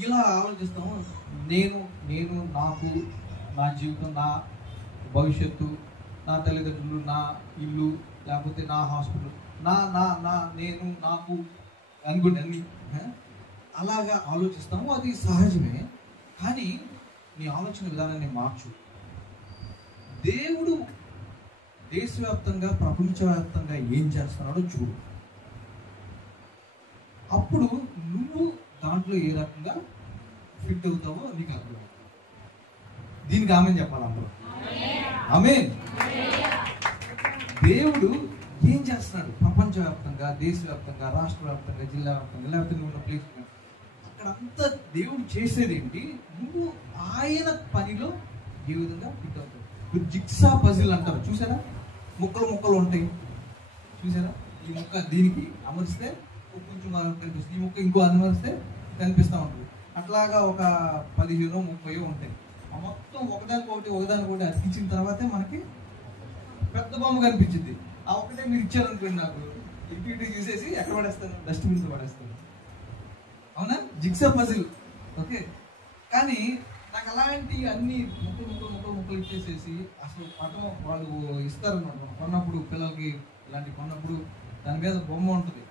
ఇలా ఆలోచిస్తాము. నేను నాకు, నా జీవితం, నా భవిష్యత్తు, నా తల్లిదండ్రులు, నా ఇల్లు, లేకపోతే నా హాస్పిటల్, నేను నాకు అనుకుంటే అన్ని అలాగా ఆలోచిస్తాము. అది సహజమే. కానీ నీ ఆలోచన విధానాన్ని మార్చు. దేవుడు దేశవ్యాప్తంగా, ప్రపంచవ్యాప్తంగా ఏం చేస్తున్నాడో చూడు. అప్పుడు నువ్వు దాంట్లో ఏ రకంగా ఫిట్ అవుతావో నీకు అర్థం. దీనికి ఆమేన్ చెప్పాలి అందరూ. ఆమేన్. దేవుడు ఏం చేస్తున్నాడు ప్రపంచవ్యాప్తంగా, దేశవ్యాప్తంగా, రాష్ట్ర వ్యాప్తంగా, జిల్లా వ్యాప్తంగా, లేకపోతే నువ్వు ఉన్న ప్లేస్ అక్కడంతా దేవుడు చేసేది ఏంటి? నువ్వు ఆయన పనిలో ఏ విధంగా ఫిట్ అవుతావు. ఇప్పుడు జిగ్సా పజిల్ అంటారు చూసారా, ముక్కలు ఉంటాయి చూసారా. ఈ ముక్క దీనికి అమరిస్తే కొంచెం కనిపిస్తుంది, ఈ ముక్క ఇంకో అమరిస్తే కనిపిస్తూ ఉంటుంది. అట్లాగా ఒక 15-30 ఉంటాయి. ఆ మొత్తం ఒకదానికొకటి అతికించిన తర్వాతే మనకి పెద్ద బొమ్మ కనిపించింది. ఆ ఒక్కటే మీరు ఇచ్చారనుకోండి, నాకు ఇటు చూసేసి ఎక్కడ పడేస్తాను, డస్ట్బిన్లో పడేస్తాను. అవునా? Jigsaw puzzle. ఓకే. కానీ నాకు అలాంటి అన్ని ముక్కలు ఇచ్చేసేసి అసలు పటం వాళ్ళు ఇస్తారన్నమాట. కొన్నప్పుడు పిల్లలకి ఇలాంటి కొన్నప్పుడు దాని మీద బొమ్మ ఉంటుంది.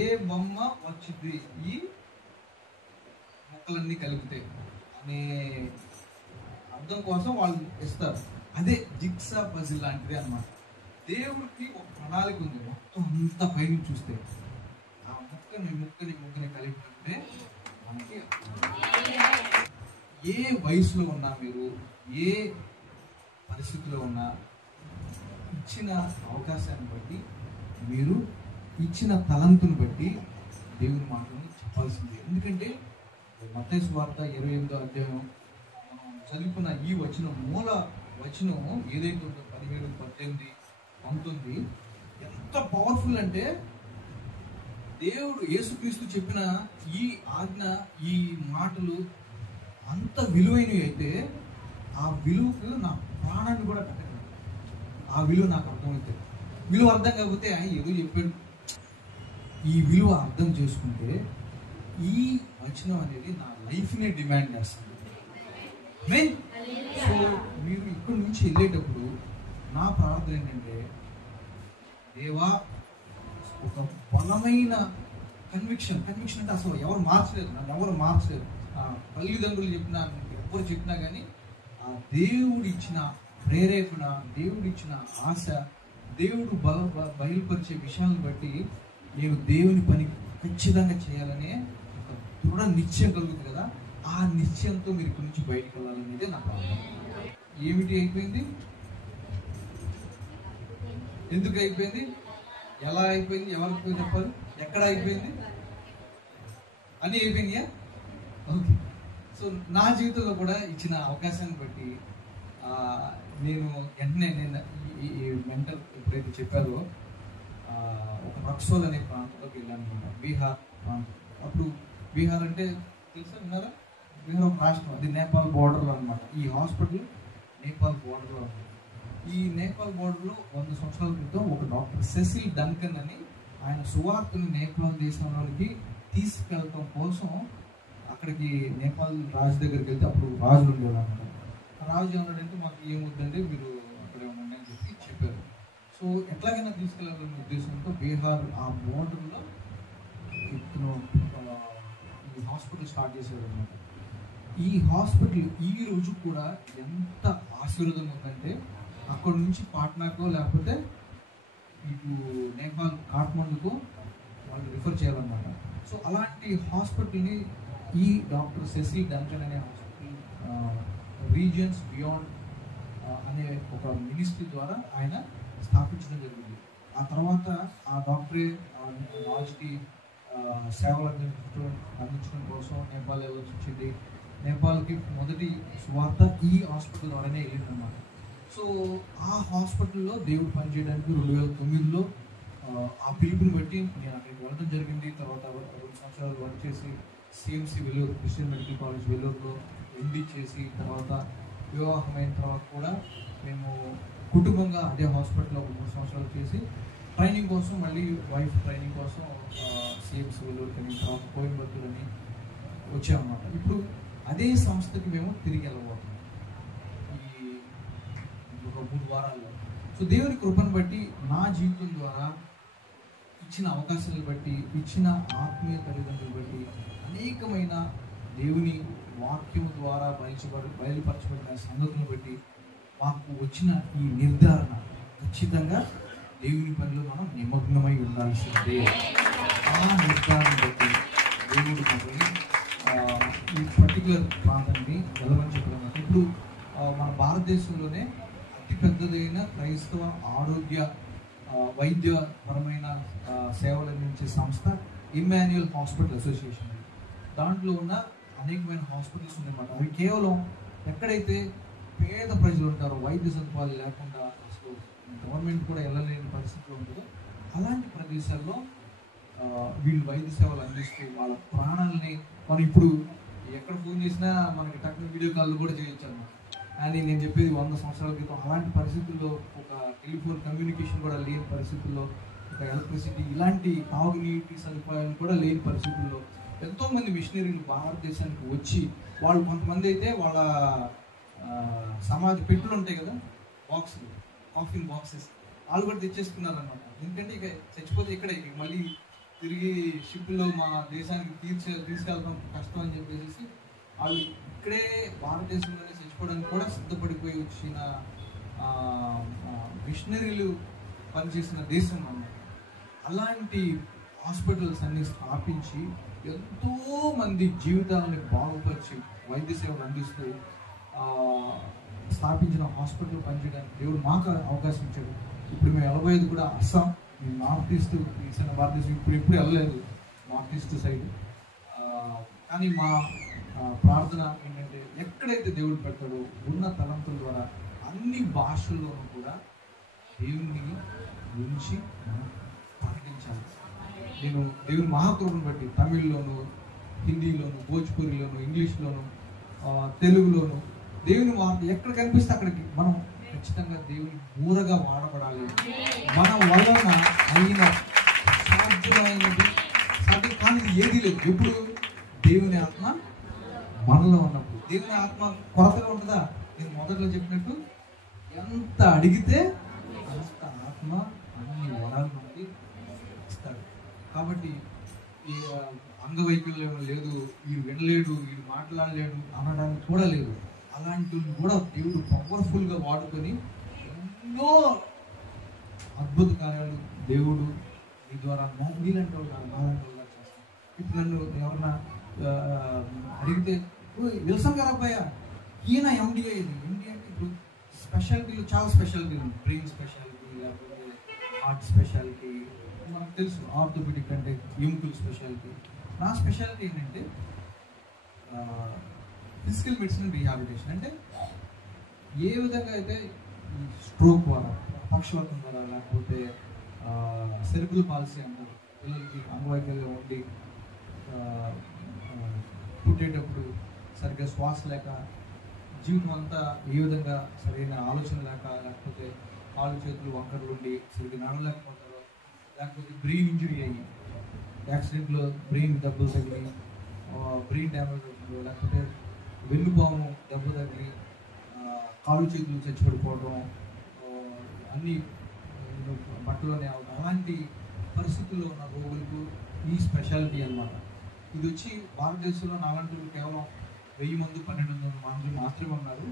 ఏ బొమ్మ వచ్చింది ఈ ముక్కలన్నీ కలిపితే అనే అర్థం కోసం వాళ్ళు ఇస్తారు. అదే జిగ్సా పజిల్ లాంటిది అన్నమాట. దేవుడికి ఒక ప్రణాళిక ఉంది. మొత్తం అంతా పైన చూస్తే ఆ ముక్కని కలిపితే మనకి ఏ వయసులో ఉన్నా, మీరు ఏ పరిస్థితిలో ఉన్నా, ఇచ్చిన అవకాశాన్ని బట్టి, మీరు ఇచ్చిన తలంతుని బట్టి దేవుని మాటలను చెప్పాల్సిందే. ఎందుకంటే మత్తయి సువార్త 28వ అధ్యాయం మనం చదువుకున్న ఈ వచనం, మూల వచనం ఏదైతే ఉందో 17, 18, 19 ఎంత పవర్ఫుల్ అంటే, దేవుడు యేసుక్రీస్తు చెప్పిన ఈ ఆజ్ఞ, ఈ మాటలు అంత విలువైనవి అయితే ఆ విలువకు నా ప్రాణాన్ని కూడా పెట్టగలను. ఆ విలువ నాకు అర్థమైతే, విలువ అర్థం కాకపోతే ఏదో చెప్పాడు. ఈ విలువ అర్థం చేసుకుంటే ఈ వచనం అనేది నా లైఫ్నే డిమాండ్ చేస్తుంది. సో మీరు ఇక్కడి నుంచి వెళ్ళేటప్పుడు నా ప్రార్థన ఏంటంటే, దేవా ఒక బలమైన కన్విక్షన్ అంటే అసలు ఎవరు మార్చలేదు, నన్ను ఎవరు మార్చలేదు. తల్లిదండ్రులు చెప్పినా, ఎవరు చెప్పినా కానీ ఆ దేవుడు ఇచ్చిన ప్రేరేపణ, దేవుడు ఇచ్చిన ఆశ, దేవుడు బయలుపరిచే విషయాలను బట్టి నేను దేవుని పని ఖచ్చితంగా చేయాలనే ఒక దృఢ నిశ్చయం కలుగుతుంది కదా. ఆ నిశ్చయంతో మీరు ఇక్కడి నుంచి బయటకు వెళ్ళాలనేది నా ప్రార్థన. ఏమిటి అయిపోయింది? ఎందుకు అయిపోయింది? ఎలా అయిపోయింది? ఎవరికి చెప్పాలి? ఎక్కడ అయిపోయింది? అని అయిపోయిందియా? ఓకే. సో నా జీవితంలో కూడా ఇచ్చిన అవకాశాన్ని బట్టి నేను వెంటనే ఈ మెంటర్ ఎప్పుడైతే చెప్పారో ఒక రక్సోల్ అనే ప్రాంతంలోకి వెళ్ళాను అనమాట, బీహార్ ప్రాంతం. అప్పుడు బీహార్ అంటే తెలుసా, విన్నారా? బీహార్ ఒక రాష్ట్రం, అది నేపాల్ బోర్డర్లో అనమాట. ఈ హాస్పిటల్ నేపాల్ బోర్డర్లో ఉంది. ఈ నేపాల్ బోర్డర్లో 100 సంవత్సరాల క్రితం ఒక డాక్టర్ సెసిల్ డంకన్ అని, ఆయన సువార్తను నేపాల్ దేశంలోకి తీసుకెళ్ళటం కోసం అక్కడికి నేపాల్ రాజు దగ్గరికి వెళ్తే, అప్పుడు రాజులు ఉండేవాళ్ళు అనమాట. రాజు ఏమన్నాడంటే, మాకు ఏమొద్దండి, మీరు అక్కడే ఉండండి అని చెప్పారు. సో ఎట్లాగైనా తీసుకెళ్ళాలనే ఉద్దేశంతో బీహార్ ఆ బోర్డర్లో ఇతను ఈ హాస్పిటల్ స్టార్ట్ చేశాడు అనమాట. ఈ హాస్పిటల్ ఈ రోజు కూడా ఎంత ఆశీర్వాదం ఉందంటే, అక్కడ నుంచి పాట్నాకో లేకపోతే ఇటు నేపాల్ కాఠ్మండుకో వాళ్ళు రిఫర్ చేయాలన్నమాట. సో అలాంటి హాస్పిటల్ని ఈ డాక్టర్ సెసిల్ డంకన్ అనే హాస్పిటల్ రీజియన్స్ బియాండ్ అనే ఒక మినిస్ట్రీ ద్వారా ఆయన స్థాపించడం జరిగింది. ఆ తర్వాత ఆ డాక్టరే రాజుకి సేవలు అందించడం కోసం నేపాల్ వెళ్ళాల్సి వచ్చింది. నేపాల్కి మొదటి సువార్త ఈ హాస్పిటల్ ద్వారానే వెళ్ళిందన్నమాట. సో ఆ హాస్పిటల్లో దేవుడు పనిచేయడానికి 2009లో ఆ పిలుపుని బట్టి నేను అక్కడికి వెళ్ళడం జరిగింది. తర్వాత 2 సంవత్సరాలు వర్క్ చేసి CMC Vellore Christian medical college వెల్లూరులో ఎండి చేసి, తర్వాత వివాహమైన తర్వాత కూడా మేము కుటుంబంగా అదే హాస్పిటల్లో 3 సంవత్సరాలు చేసి ట్రైనింగ్ కోసం, మళ్ళీ వైఫ్ ట్రైనింగ్ కోసం సిఎంసి వెల్లూరు అని, తర్వాత కోయంబత్తూరు అని వచ్చామన్నమాట. ఇప్పుడు అదే సంస్థకి మేము తిరిగి వెళ్ళబోతున్నాం ఈ ఒక 3 వారాల్లో. సో దేవుని కృపను బట్టి, నా జీవితం ద్వారా ఇచ్చిన అవకాశాలను బట్టి, ఇచ్చిన ఆత్మీయ తల్లిదండ్రులు బట్టి, అనేకమైన దేవుని వాక్యం ద్వారా బయలుపరచబడిన సంగతులను బట్టి మాకు వచ్చిన ఈ నిర్ధారణ, ఖచ్చితంగా దేవుని పనిలో మనం నిమగ్నమై ఉండాల్సిందే. ఆ నిర్ధారణ బట్టి దేవుడు మనల్ని ఈ పర్టికులర్ ప్రాంతాన్ని వెళ్ళమని చెప్పడం. ఇప్పుడు మన భారతదేశంలోనే అతిపెద్దదైన క్రైస్తవ ఆరోగ్య వైద్యపరమైన సేవలు అందించే సంస్థ ఇమ్మాన్యుయల్ హాస్పిటల్ అసోసియేషన్. దాంట్లో ఉన్న అనేకమైన హాస్పిటల్స్ ఉన్నాయన్నమాట. అవి కేవలం ఎక్కడైతే పేద ప్రజలు ఉంటారో, వైద్య సదుపాయాలు లేకుండా అసలు గవర్నమెంట్ కూడా వెళ్ళలేని పరిస్థితిలో ఉంటుందో, అలాంటి ప్రదేశాల్లో వీళ్ళు వైద్య సేవలు అందిస్తూ వాళ్ళ ప్రాణాలని, మనం ఇప్పుడు ఎక్కడ ఫోన్ చేసినా మనకి టక్కున వీడియో కాల్ కూడా చేయొచ్చు అన్నమాట. కానీ నేను చెప్పేది 100 సంవత్సరాల క్రితం అలాంటి పరిస్థితుల్లో, ఒక టెలిఫోన్ కమ్యూనికేషన్ కూడా లేని పరిస్థితుల్లో, ఒక ఎలక్ట్రిసిటీ, ఇలాంటి తాగునీటి సదుపాయాలు కూడా లేని పరిస్థితుల్లో ఎంతోమంది మిషనరీలు భారతదేశానికి వచ్చి, వాళ్ళు కొంతమంది అయితే వాళ్ళ సమాజ పెట్టులు ఉంటాయి కదా, బాక్సులు, కాఫిన్ బాక్సెస్, వాళ్ళు కూడా తెచ్చేసుకున్నారు అన్నమాట. ఎందుకంటే ఇక చచ్చిపోతే ఇక్కడే మళ్ళీ తిరిగి షిప్లో మా దేశానికి తీసుకెళ్ళడం కష్టం అని చెప్పేసి వాళ్ళు ఇక్కడే భారతదేశంలోనే చచ్చిపోవడానికి కూడా సిద్ధపడిపోయి వచ్చిన మిషనరీలు పనిచేసిన దేశం అన్నమాట. అలాంటి హాస్పిటల్స్ అన్ని స్థాపించి ఎంతో మంది జీవితాలని బాగుపరిచి వైద్య సేవలు అందిస్తూ స్థాపించిన హాస్పిటల్ పనిచేయడానికి దేవుడు మాకు అవకాశం ఇచ్చాడు. ఇప్పుడు మేము 85 కూడా అస్సాం, ఈ నార్త్ ఈస్ట్, ఈశాన్య భారతదేశం ఇప్పుడు వెళ్ళలేదు నార్త్ ఈస్ట్ సైడ్. కానీ మా ప్రార్థన ఏంటంటే, ఎక్కడైతే దేవుడు పెడతాడో ఉన్న తలంతుల ద్వారా అన్ని భాషల్లోనూ కూడా దేవుని గురించి మనం ప్రకటించాలి. నేను దేవుని మహాకృపను బట్టి తమిళ్లోను, హిందీలోను, భోజ్పూరిలోను, ఇంగ్లీష్లోను, తెలుగులోను దేవుని వార్త ఎక్కడ కనిపిస్తే అక్కడికి మనం ఖచ్చితంగా దేవుని ఊరగా వాడబడాలి. మన వలన అయిన సాధ్యమైనది సాధ్యం కానీ ఏది లేదు. ఎప్పుడు దేవుని ఆత్మ మనలో ఉన్నప్పుడు. దేవుని ఆత్మ కొరతగా ఉంటుందా? నేను మొదట్లో చెప్పినట్టు, ఎంత అడిగితే అంత ఆత్మ అన్ని వరాలు మనకి ఇస్తాడు. కాబట్టి ఈ అంగవైకల్యం లేదు, వీడు వినలేడు, వీడు మాట్లాడలేడు అనడానికి కూడా లేదు. అలాంటివి కూడా దేవుడు పవర్ఫుల్గా వాడుకొని ఎన్నో అద్భుత కార్యాలు దేవుడు మీ ద్వారా నీలాంటి వాళ్ళు నాలాంటి వాళ్ళు చేస్తాను. ఇప్పుడు నన్ను ఎవరన్నా అడిగితే, విల్సన్ గారు అబ్బాయ, ఈయన ఎండిఏ, ఇది ఎండి అంటే ఇప్పుడు స్పెషాలిటీలు చాలా స్పెషాలిటీ ఉంది. బ్రెయిన్ స్పెషాలిటీ, లేకపోతే హార్ట్ స్పెషాలిటీ, మనకు తెలుసు. ఆర్థోపెడిక్ అంటే ఎముకల స్పెషాలిటీ. నా స్పెషాలిటీ ఏంటంటే ఫిజికల్ మెడిసిన్ రీహాబిలిటేషన్. అంటే ఏ విధంగా అయితే ఈ స్ట్రోక్ ద్వారా, పక్షవాతం ద్వారా, లేకపోతే సెరిబ్రల్ పాలసీ అంటారు, పిల్లలకి అంగవైకల్యం ఉండి పుట్టేటప్పుడు సరిగ్గా శ్వాస లేక, జీవితం అంతా ఏ విధంగా సరైన ఆలోచన లేక, లేకపోతే కాళ్ళు చేతులు వంకరలు ఉండి సరిగ్గా నడవలేకపోతారో, లేకపోతే బ్రెయిన్ ఇంజురీ అయ్యి యాక్సిడెంట్లో బ్రెయిన్ దెబ్బలు తగిలి బ్రెయిన్ డ్యామేజ్ అవుతుందో, లేకపోతే వెన్నుపాము దెబ్బ తగిలి కాళ్ళు చేతులు చచ్చిపడిపోవడం, అన్ని బట్టలోనే అవడం, అలాంటి పరిస్థితుల్లో ఉన్న రోగులకు ఈ స్పెషాలిటీ అన్నమాట. ఇది వచ్చి భారతదేశంలో నాలాంటి కేవలం 1000 మంది 1200 మంది మాత్రమే ఉన్నారు.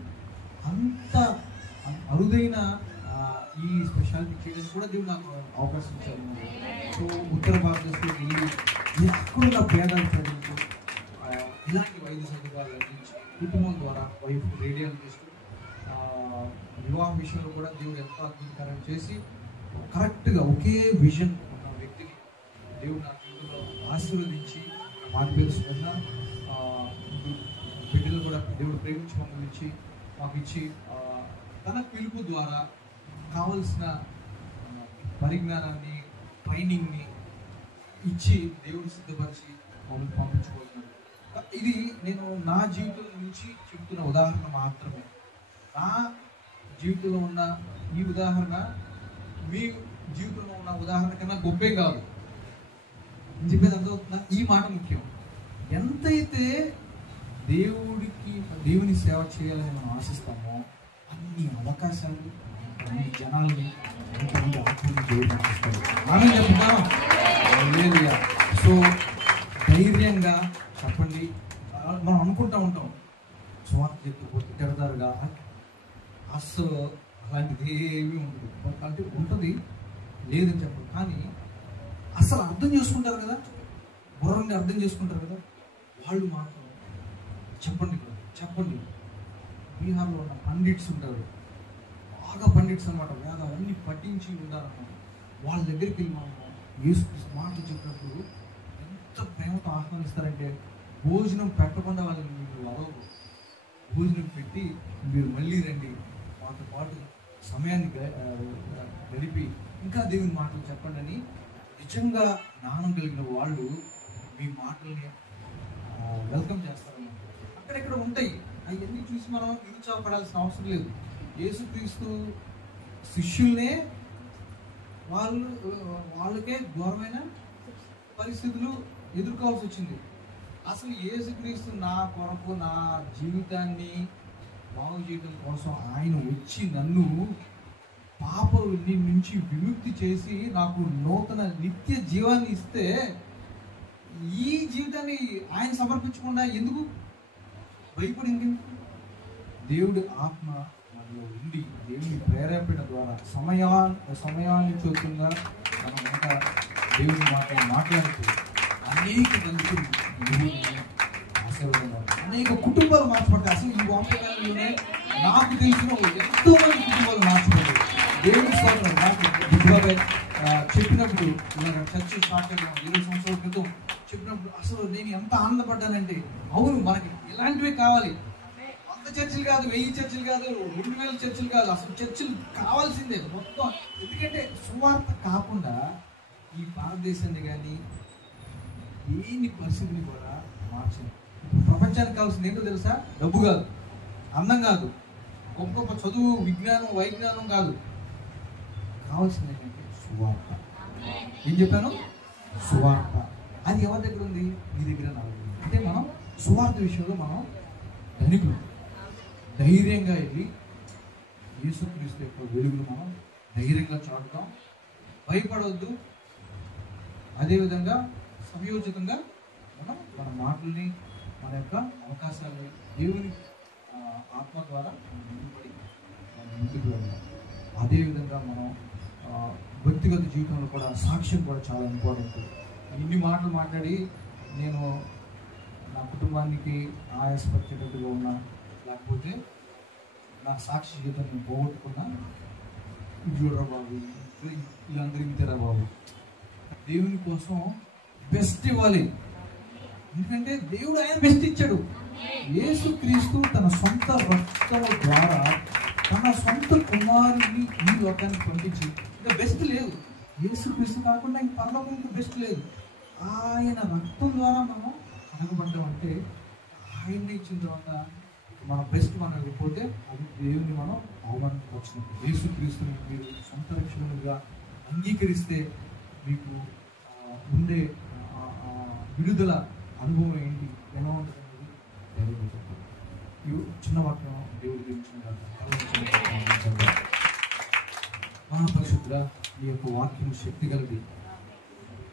అంత అరుదైన ఈ స్పెషాలిటీ చేయడానికి కూడా దేవుడు నాకు అవకాశం ఇచ్చారు. సో ఉత్తర భారతదేశంలో వెళ్ళి ఎక్కడున్న పేద ప్రజలకు ఇలాంటి వైద్య సదుపాయాలు అందించి, కుటుంబం ద్వారా వైఫ్ రేడియోలు చేస్తూ, వివాహ విషయంలో కూడా దేవుడు ఎంతో అద్భుతకరం చేసి కరెక్ట్గా ఒకే విజన్ ఉన్న వ్యక్తిని దేవుడు నా జీవితంలో ఆశీర్వదించి, మాకు పేరు స్పందన దేవుడు ప్రేమించి మమ్మల్ని ఇచ్చి మాకు ఇచ్చి తన పిలుపు ద్వారా కావలసిన పరిజ్ఞానాన్ని, ట్రైనింగ్ని ఇచ్చి దేవుడు సిద్ధపరిచి మమ్మల్ని పంపించుకుంటున్నాడు. ఇది నేను నా జీవితం నుంచి చెప్తున్న ఉదాహరణ మాత్రమే. నా జీవితంలో ఉన్న ఈ ఉదాహరణ మీ జీవితంలో ఉన్న ఉదాహరణ కన్నా గొప్పే కాదు. నేను చెప్పేది అర్థమవుతుందా? ఈ మాట ముఖ్యం. ఎంతైతే దేవుని సేవ చేయాలని మనం ఆశిస్తామో అన్ని అవకాశాలు, అన్ని జనాల్ని, ఎంతమంది ఆత్మని దేవుడు ఆశిస్తాడు. ఆమె చెప్తున్నాం. సో ధైర్యంగా చెప్పండి. మనం అనుకుంటా ఉంటాం స్వార్థ చెప్పుకోతే తిడతారుగా, అస్సలు అలాంటిది ఏమీ ఉండదు. అంటే ఉంటుంది, లేదని చెప్పదు. కానీ అసలు అర్థం చేసుకుంటారు కదా, బుర్రని అర్థం చేసుకుంటారు కదా, వాళ్ళు మాత్రం చెప్పండి. బీహార్లో ఉన్న పండిట్స్ ఉంటారు, బాగా పండిట్స్ అన్నమాట, వేదాలన్నీ పఠించి ఉంటారన్నమాట. వాళ్ళ దగ్గరికి వెళ్ళి మనం యేసుక్రీస్తు మాటలు చెప్పినప్పుడు ఎంత ప్రేమతో ఆహ్వానిస్తారంటే, భోజనం పెట్టకుండా వాళ్ళని మీరు అడగరు, భోజనం పెట్టి మీరు మళ్ళీ రండి, మాతో పాటు సమయాన్ని గడిపి ఇంకా దేవుని మాటలు చెప్పండి అని నిజంగా జ్ఞానం కలిగిన వాళ్ళు మీ మాటల్ని వెల్కమ్ చేస్తారన్నమాట. అక్కడెక్కడ ఉంటాయి, అవన్నీ చూసి మనం నిరుత్సాహపడాల్సిన అవసరం లేదు. యేసుక్రీస్తు శిష్యుల్నే వాళ్ళకే ఘోరమైన పరిస్థితులు ఎదుర్కోవాల్సి వచ్చింది. అసలు యేసుక్రీస్తు నా కొరకు, నా జీవితాన్ని బాగు చేయడం కోసం ఆయన వచ్చి నన్ను పాపం నుంచి విముక్తి చేసి నాకు నూతన నిత్య జీవాన్ని ఇస్తే, ఈ జీవితాన్ని ఆయన సమర్పించకుండా ఎందుకు భయపడింది? దేవుడి ఆత్మ మనలో ఉండి దేవుని ప్రేరేపణ ద్వారా సమయానుచోతంగా మనం ఇంకా దేవుని మాట్లాడుతూ అనేక మందికి ఆశీర్వాదంగా, అనేక కుటుంబాలు మార్చబడతాయి. అసలు ఈ వాక్యాలలోనే నాకు తెలిసిన ఎంతో మంది కుటుంబాలు మార్చబడ్డాయి. దేవుడి స్తోత్రం. నాకు బుద్ధిబాబాయ్ చెప్పినప్పుడు, ఇలాగ చర్చ స్టార్ట్ అయిన 20 సంవత్సరాల క్రితం చెప్పినప్పుడు అసలు నేను ఎంత ఆనందపడ్డానంటే, అవును మనకి ఇలాంటివే కావాలి. అంత చర్చిలు కాదు, 1000 చర్చిలు కాదు, 2000 చర్చిలు కాదు, అసలు చర్చిలు కావాల్సిందే మొత్తం. ఎందుకంటే సువార్త కాకుండా ఈ భారతదేశాన్ని కానీ దేని పరిస్థితిని కూడా మార్చింది. ప్రపంచానికి కావాల్సింది ఏంటో తెలుసా? డబ్బు కాదు, అందం కాదు, గొప్ప గొప్ప చదువు, విజ్ఞానం, వైజ్ఞానం కాదు. కావాల్సింది ఏంటంటే సువార్త. ఏం చెప్పాను? సువార్త. అది ఎవరి దగ్గర ఉంది? మీ దగ్గర, నా దగ్గర. అంటే మనం సువార్త విషయంలో మనం ధనికులు. ధైర్యంగా వెళ్ళి యేసుక్రీస్తు యొక్క వెలుగును మనం ధైర్యంగా చాటుతాం. భయపడవద్దు. అదేవిధంగా సంయోజితంగా మనం మన మాటల్ని, మన యొక్క అవకాశాలని దేవుని ఆత్మ ద్వారా ముందుకు వెళ్ళాలి. అదేవిధంగా మనం వ్యక్తిగత జీవితంలో కూడా సాక్ష్యం కూడా చాలా ఇంపార్టెంట్. ఇన్ని మాటలు మాట్లాడి నేను నా కుటుంబానికి ఆయాసపరిచేటట్టుగా ఉన్నా, లేకపోతే నా సాక్షి జీవితాన్ని పోగొట్టుకున్నా, చూడరా బాబు, వీళ్ళందరూ ఇంతేరా బాబు. దేవుని కోసం బెస్ట్ ఇవ్వాలి. ఎందుకంటే దేవుడు ఆయన బెస్ట్ ఇచ్చాడు. యేసుక్రీస్తు తన సొంత రక్తం ద్వారా తన సొంత కుమారుని ఈ లోకానికి పంపించి, ఇంకా బెస్ట్ లేదు. యేసుక్రీస్తు కాకుండా ఇంక పరలోకానికి బెస్ట్ లేదు. ఆయన రక్తం ద్వారా మనం అనగబడ్డామంటే, ఆయన్ని ఇచ్చిన తర్వాత మన బెస్ట్ మనం ఇవ్వకపోతే అది దేవుని మనం అవమానపరిచినట్టు. యేసుక్రీస్తుని మీరు సొంత రక్షణగా అంగీకరిస్తే మీకు ఉండే విడుదల అనుభవం ఏంటి, ఎలా ఉంటుంది అనేది తెలియజేస్తారు. ఈ చిన్న వాక్యం దేవుడి గురించి మహాపరిశుద్ధుడా, ఈ యొక్క వాక్యం శక్తి కలిగి,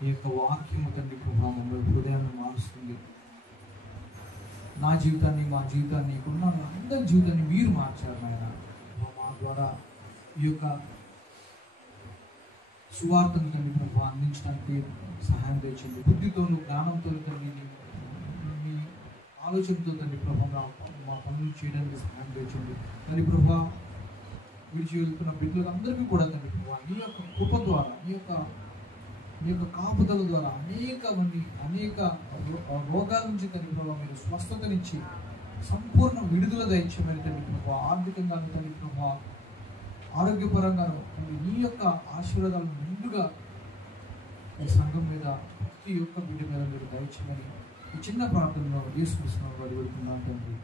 ఈ యొక్క వాక్యము తండ్రి ప్రభావం హృదయాన్ని మారుస్తుంది. నా జీవితాన్ని, మా జీవితాన్ని, ఇక్కడున్న అందరి జీవితాన్ని మీరు మార్చారు నాయన. మా ద్వారా ఈ యొక్క సువార్తను తండ్రి ప్రభు అందించడానికి సహాయం తెచ్చింది. బుద్ధితోనూ, జ్ఞానంతో తండ్రి, మీ ఆలోచనతో తండ్రి ప్రభు మా పనులు చేయడానికి సహాయం తెచ్చింది. తండ్రి ప్రభు విడిచి వెళ్తున్న బిడ్డలందరికీ కూడా తండ్రి ప్రభు నీ యొక్క కృప ద్వారా, నీ యొక్క కాపుదల ద్వారా అనేక రోగాల నుంచి తండ్రి ప్రభు మీరు స్వస్థతనిచ్చి సంపూర్ణ విడుదల దయచేయమని తండ్రి ప్రభా, ఆర్థికంగా తండ్రి ప్రభా, ఆరోగ్యపరంగా నీ యొక్క ఆశీర్వాదాలు ముందుగా ఈ సంఘం మీద, ప్రతి ఒక్క వీడి మీద మీరు దయచేయమని ఈ చిన్న ప్రాంతంలో యేసుక్రీస్తు వారు వేడుకున్నాం తండ్రి.